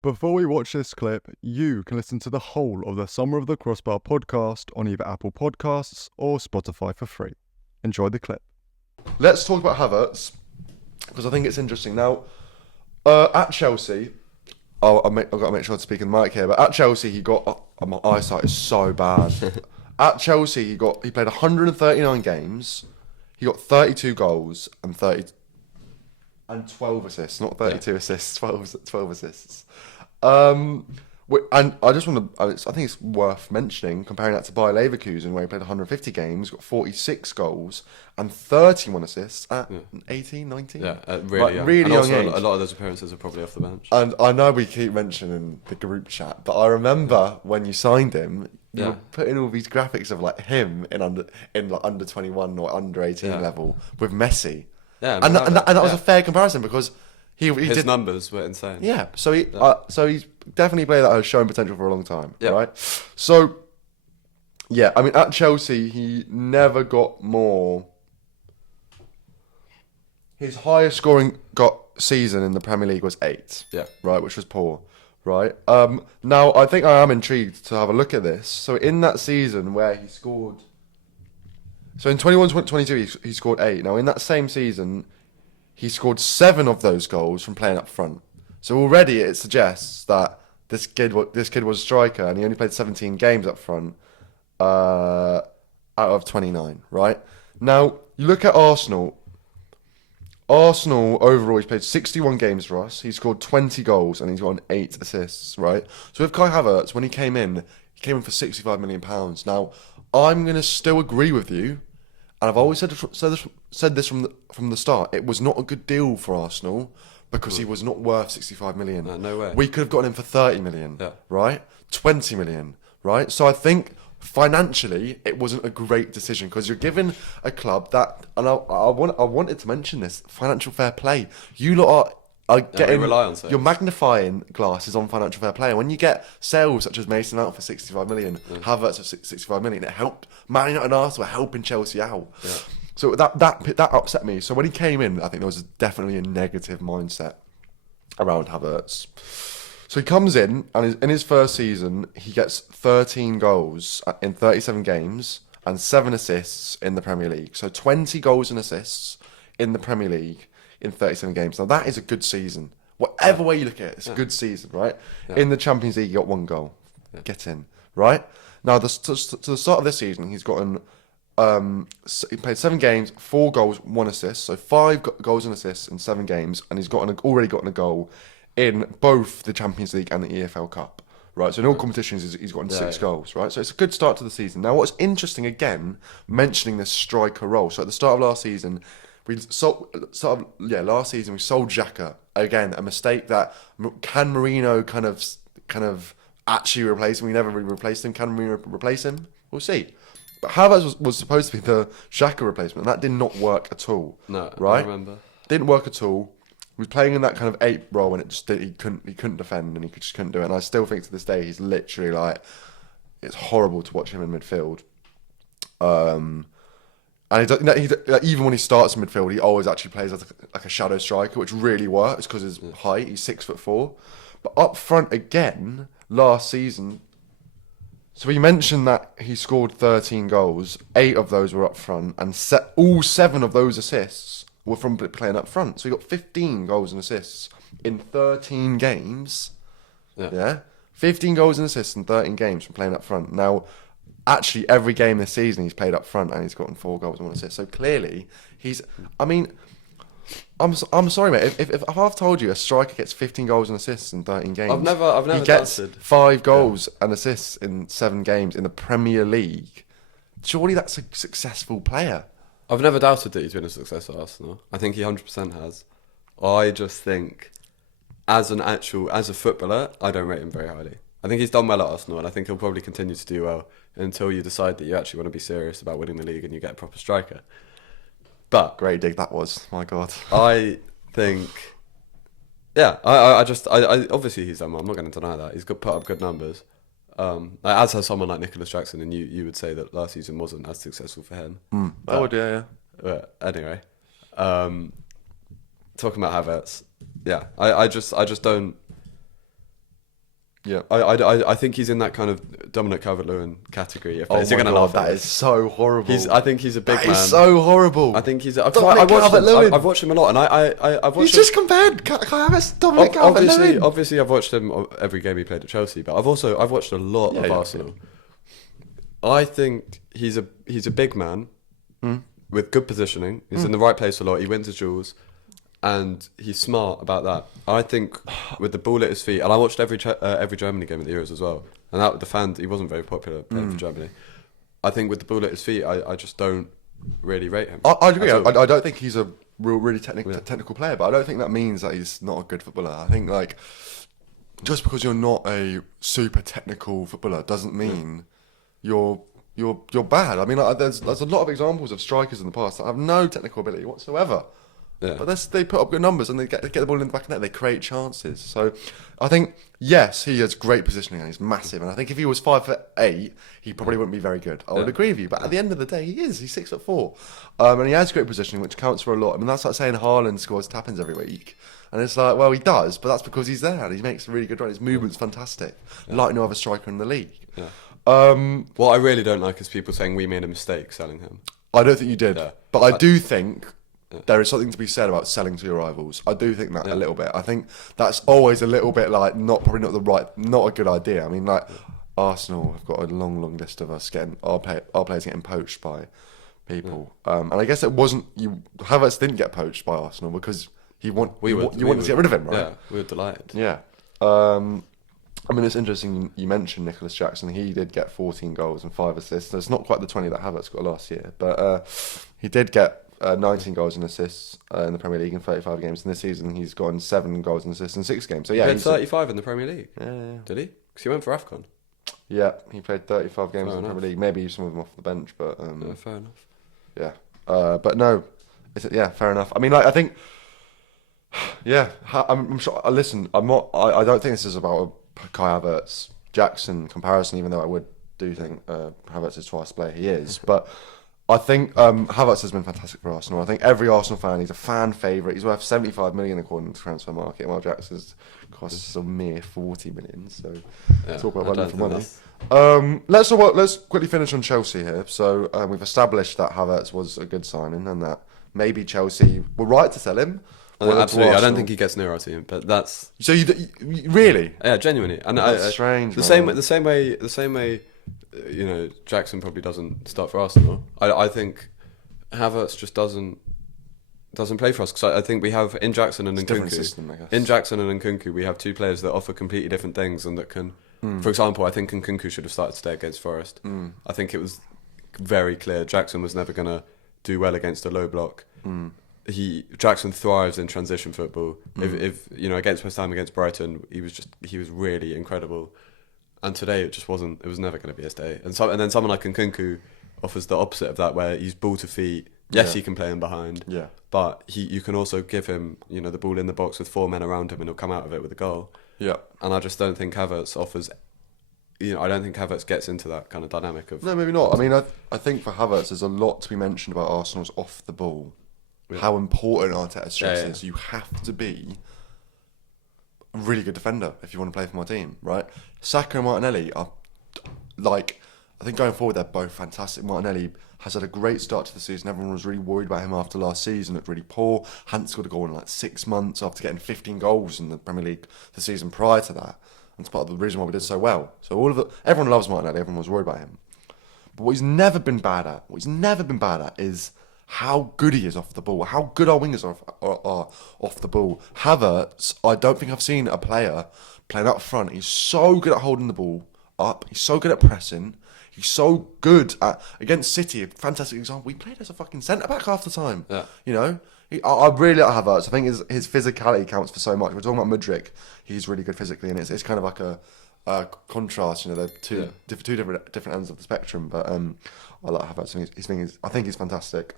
Before we watch this clip, you can listen to the whole of the Summer of the Crossbar podcast on either Apple Podcasts or Spotify for free. Enjoy the clip. Let's talk about Havertz, because I think it's interesting. Now, at Chelsea, I've got to make sure to speak in the mic here, but at Chelsea he got, my eyesight is so bad. At Chelsea he played 139 games, he got 32 goals and 12 assists, not 32 assists, 12 assists. And I just want to, I think it's worth mentioning, comparing that to Bayer Leverkusen, where he played 150 games, got 46 goals and 31 assists at 18, 19. Yeah, really young. Really and young also, age. a lot of those appearances are probably off the bench. And I know we keep mentioning the group chat, but I remember when you signed him, you were putting all these graphics of like him in under 21 or under 18 level with Messi. Yeah, and that was a fair comparison because his numbers were insane. Yeah, so he's definitely a player that has shown potential for a long time, right? So, yeah, I mean, at Chelsea, he never got more. His highest scoring season in the Premier League was 8. Yeah. Right, which was poor, right? Now, I think I am intrigued to have a look at this. So, in that season where he scored. So, in 21-22, he scored 8. Now, in that same season, he scored 7 of those goals from playing up front. So already it suggests that this kid was a striker, and he only played 17 games up front out of 29. Right now, you look at Arsenal. Arsenal overall, he's played 61 games for us. He scored 20 goals and he's got 8 assists. Right. So with Kai Havertz, when he came in for £65 million. Now, I'm gonna still agree with you. And I've always said this from the start. It was not a good deal for Arsenal because he was not worth 65 million. No way. We could have gotten him for 30 million, Yeah. right? 20 million, right? So I think financially it wasn't a great decision because you're giving a club that, and I wanted to mention this, financial fair play. You lot are getting, rely on sales. your magnifying glass is on financial fair play. And when you get sales such as Mason out for 65 million, Havertz for 65 million, it helped. Man United and Arsenal were helping Chelsea out. Yeah. So that upset me. So when he came in, I think there was definitely a negative mindset around Havertz. So he comes in, and in his first season, he gets 13 goals in 37 games and 7 assists in the Premier League. So 20 goals and assists in the Premier League in 37 games. Now that is a good season. Whatever way you look at it, it's a good season, right? Yeah. In the Champions League, he got 1 goal. Yeah. Get in, right? Now, to the start of this season, he's gotten, he played 7 games, 4 goals, 1 assist. So 5 goals and assists in 7 games, and he's already gotten a goal in both the Champions League and the EFL Cup. Right, so in all competitions, he's gotten 6 goals, right? So it's a good start to the season. Now, what's interesting, again, mentioning this striker role. So at the start of last season, last season we sold Xhaka. Again, a mistake that can Marino kind of actually replace him. We never really replaced him. Can Marino replace him? We'll see. But Havertz was supposed to be the Xhaka replacement, and that did not work at all. No, right? I remember. Didn't work at all. He was playing in that kind of 8 role, and he couldn't defend, and he just couldn't do it. And I still think to this day he's literally like, it's horrible to watch him in midfield. And even when he starts in midfield, he always actually plays like a shadow striker, which really works because his height. He's 6'4", but up front again last season. So we mentioned that he scored 13 goals, 8 of those were up front, and all 7 of those assists were from playing up front. So he got 15 goals and assists in 13 games. Yeah, 15 goals and assists in 13 games from playing up front. Now, actually, every game this season he's played up front and he's gotten 4 goals and 1 assist. So clearly, I'm sorry, mate. If I've told you a striker gets 15 goals and assists in 13 games, I've never he gets doubted. 5 goals and assists in 7 games in the Premier League. Surely that's a successful player. I've never doubted that he's been a success at Arsenal. I think he 100% has. I just think, as a footballer, I don't rate him very highly. I think he's done well at Arsenal, and I think he'll probably continue to do well until you decide that you actually want to be serious about winning the league and you get a proper striker. But great dig that was. My God. I think, I obviously he's done well. I'm not going to deny that. He's put up good numbers. As has someone like Nicholas Jackson, and you would say that last season wasn't as successful for him. I would, yeah. But anyway, talking about Havertz, I just don't. Yeah. I think he's in that kind of Dominic Calvert-Lewin category. If Oh you're my going to God, laugh at that this. is so horrible. I think he's a big That man. is so horrible. I think he's. Dominic I've watched Calvert-Lewin. I've watched him a lot, and I've watched. He's just compared Kai Havertz to Dominic Calvert-Lewin. Obviously, I've watched him every game he played at Chelsea, but I've watched a lot of Arsenal. I think he's a big man with good positioning. He's in the right place a lot. He wins his duels, and he's smart about that. I think with the ball at his feet, and I watched every Germany game at the Euros as well. And that the fans, he wasn't very popular playing for Germany. I think with the ball at his feet, I just don't really rate him. I agree. I don't think he's a really technical player, but I don't think that means that he's not a good footballer. I think like just because you're not a super technical footballer doesn't mean you're bad. I mean, like, there's a lot of examples of strikers in the past that have no technical ability whatsoever. Yeah. But they put up good numbers and they get the ball in the back of the net. They create chances. So I think, yes, he has great positioning and he's massive. And I think if he was 5'8", he probably wouldn't be very good. I would agree with you. But at the end of the day, he is. He's 6'4", and he has great positioning, which counts for a lot. I mean, that's like saying Haaland scores tap-ins every week. And it's like, well, he does, but that's because he's there and he makes a really good run. His movement's fantastic, like no other striker in the league. Yeah. What I really don't like is people saying we made a mistake selling him. I don't think you did, but I do think there is something to be said about selling to your rivals. I do think that a little bit. I think that's always a little bit like not a good idea. I mean, like Arsenal have got a long list of us getting our players getting poached by people, and I guess it wasn't you. Havertz didn't get poached by Arsenal because you wanted to get rid of him, right? Yeah, we were delighted. Yeah. I mean, it's interesting you mentioned Nicholas Jackson. He did get 14 goals and 5 assists. It's not quite the 20 that Havertz got last year, but he did get 19 goals and assists in the Premier League in 35 games. And this season, he's gotten 7 goals and assists in 6 games. So yeah, he played 35 in the Premier League. Yeah. Did he? Because he went for AFCON. Yeah, he played 35 games Fair in the enough. Premier League. Maybe some of them off the bench, but Fair enough. yeah. But no, fair enough. I mean, like, I think, yeah, I'm sure. Listen, I'm not. I don't think this is about a Kai Havertz Jackson comparison, even though I would do think Havertz is twice the player he is. But I think Havertz has been fantastic for Arsenal. I think every Arsenal fan, he's a fan favourite. He's worth 75 million according to transfer market, while Jackson's costs a mere 40 million. So talk about value for money. Let's quickly finish on Chelsea here. So we've established that Havertz was a good signing and that maybe Chelsea were right to sell him. Absolutely, I don't think he gets near our team, but that's so you really, yeah, genuinely, and that's strange. The same way, you know, Jackson probably doesn't start for Arsenal. I think Havertz just doesn't play for us because I think we have in Jackson and Nkunku. System, I guess. In Jackson and Nkunku, we have two players that offer completely different things and that can. For example, I think Nkunku should have started today against Forest. I think it was very clear Jackson was never going to do well against a low block. Jackson thrives in transition football. If you know, against West Ham, against Brighton, he was really incredible. And today it just wasn't. It was never going to be his day. And then someone like Nkunku offers the opposite of that, where he's ball to feet. Yes, he can play in behind. Yeah, but you can also give him, you know, the ball in the box with 4 men around him, and he'll come out of it with a goal. Yeah, and I just don't think Havertz offers. You know, I don't think Havertz gets into that kind of dynamic of. No, maybe not. I mean, I think for Havertz, there's a lot to be mentioned about Arsenal's off the ball. Yeah. How important Arteta stresses you have to be a really good defender if you want to play for my team, right? Saka and Martinelli are, like, I think going forward they're both fantastic. Martinelli has had a great start to the season. Everyone was really worried about him after last season. Looked really poor. Hadn't scored a goal in like 6 months after getting 15 goals in the Premier League the season prior to that. And it's part of the reason why we did so well. So everyone loves Martinelli. Everyone was worried about him. But what he's never been bad at is how good he is off the ball, how good our wingers are off the ball. Havertz, I don't think I've seen a player playing up front. He's so good at holding the ball up. He's so good at pressing. He's so good at, against City, a fantastic example. He played as a fucking centre-back half the time. Yeah. You know? I really like Havertz. I think his physicality counts for so much. We're talking about Mudryk. He's really good physically, and it's kind of like a contrast. You know, they're two different ends of the spectrum. But I like Havertz. I think he's fantastic.